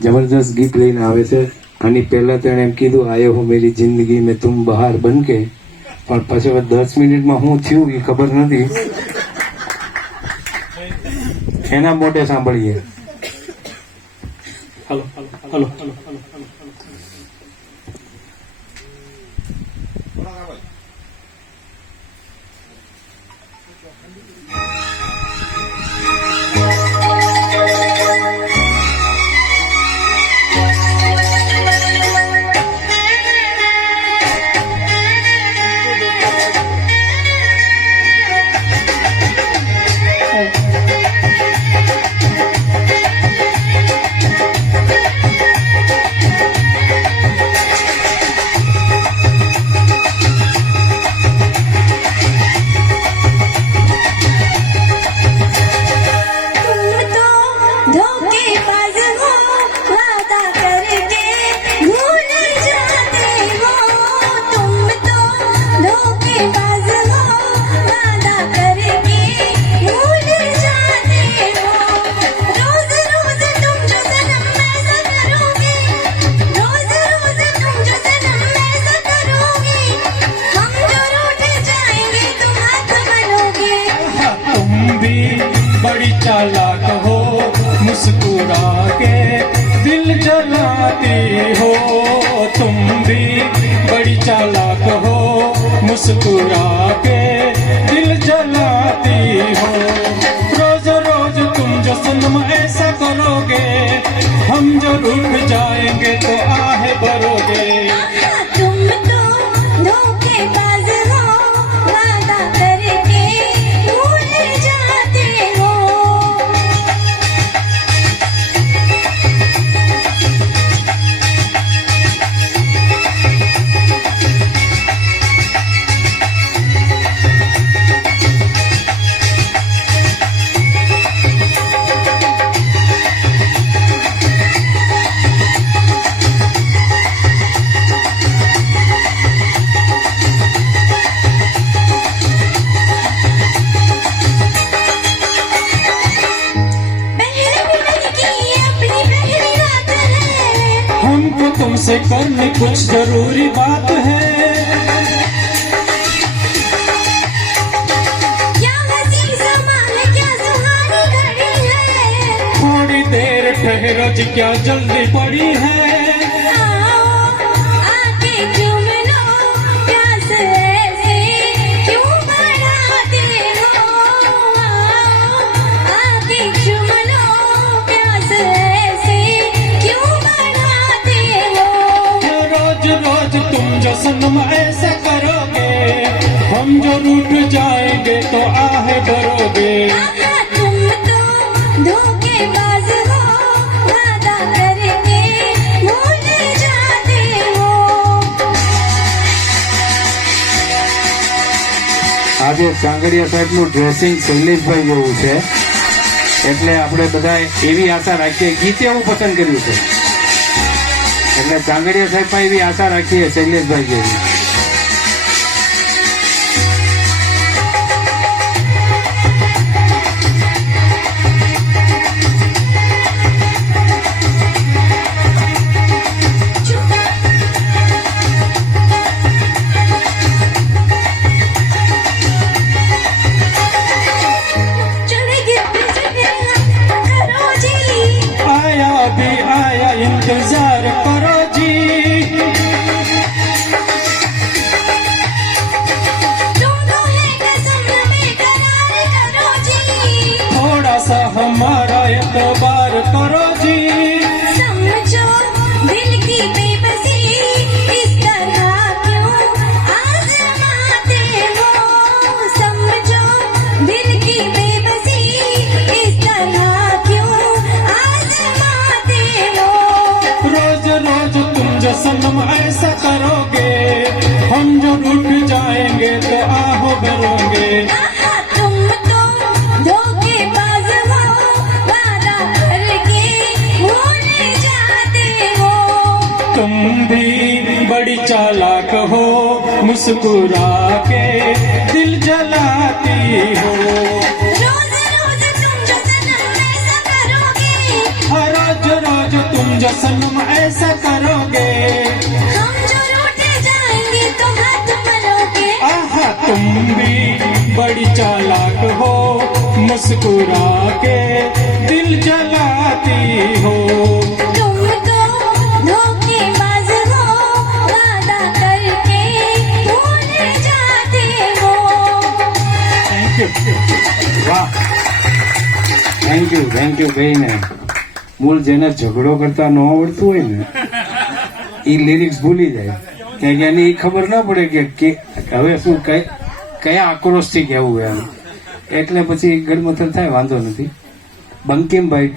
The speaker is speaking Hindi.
जबरदस्त गिफ्ट लઈને આવે છે। આની પહેલા તેણે એમ કીધું આયો હું मेरी जिंदगी में तुम बहार बन के, પણ પછી 10 મિનિટમાં હું થયું એ ખબર નથી। એના મોઢે સાંભળીએ। हेलो हेलो हेलो बड़ी चालाक हो, मुस्कुरा के दिल जलाती हो। तुम भी बड़ी चालाक हो, मुस्कुरा के दिल जलाती हो। रोज रोज तुम जो सनम ऐसा करोगे, हम जो रूठ जाएंगे तो आहे भरोगे। हमको तुमसे करनी कुछ जरूरी बात है। क्या हसीन ज़माना है, क्या सुहानी घड़ी है। थोड़ी देर ठहरो जी, क्या जल्दी पड़ी है। आके चूम लो, प्यास ऐसे क्यों बढ़ाते हो। आके चूम लो, प्यास ऐसे क्यों बढ़ाते हो। रोज रोज तुम जो सनम ऐसा करोगे, हम जो रूठ जाएंगे तो आहे भरोगे। तुम तो धोखेबाज हो, वादा करके भूल जाते हो। આજે ચાંગડિયા સાહેબનું ડ્રેસિંગ શૈલેષભાઈ જેવું છે, એટલે આપણે બધા એવી આશા રાખીએ। ગીત એવું પસંદ કર્યું છે એટલે ચાંગડિયા સાહેબમાં એવી આશા રાખીએ શૈલેષભાઈ જેવી। आया भी आया, इंतजार करो जी। थोड़ा सा हमारा एतबार करो जी। समझो दिल की बेबसी, इस तरह क्यों आजमाते हो। समझो दिल की बेबसी, इस तरह क्यों आजमाते हो। रोज रोज तुम जो सनम ऐसा करोगे, हम जो रूठ जाएंगे तो आहो भरोगे। तुम तो धोखेबाज हो, वादा करके भूल जाते हो। तुम भी बड़ी चालाक हो, मुस्कुरा के दिल जलाती हो। रोज रोज तुम जो सनम ऐसा करोगे, हर रोज रोज तुम जो सनम ऐसा करोगे हम जो रूठ जाएंगे तो हाथ मलोगे आहा तुम भी बड़ी चालाक हो मुस्कुरा के दिल जलाती हो तुम तो धोखेबाज हो वादा करके भूल जाते हो વાહ થેન્ક યુ બેને મૂળ જેને ઝઘડો કરતા ન આવડતું હોય ને એ લિરિક્સ ભૂલી જાય કે એને એ ખબર ના પડે કે હવે શું કયા આક્રોશથી કહેવું એમ એટલે પછી ગડમથલ થાય વાંધો નથી બંકિમભાઈ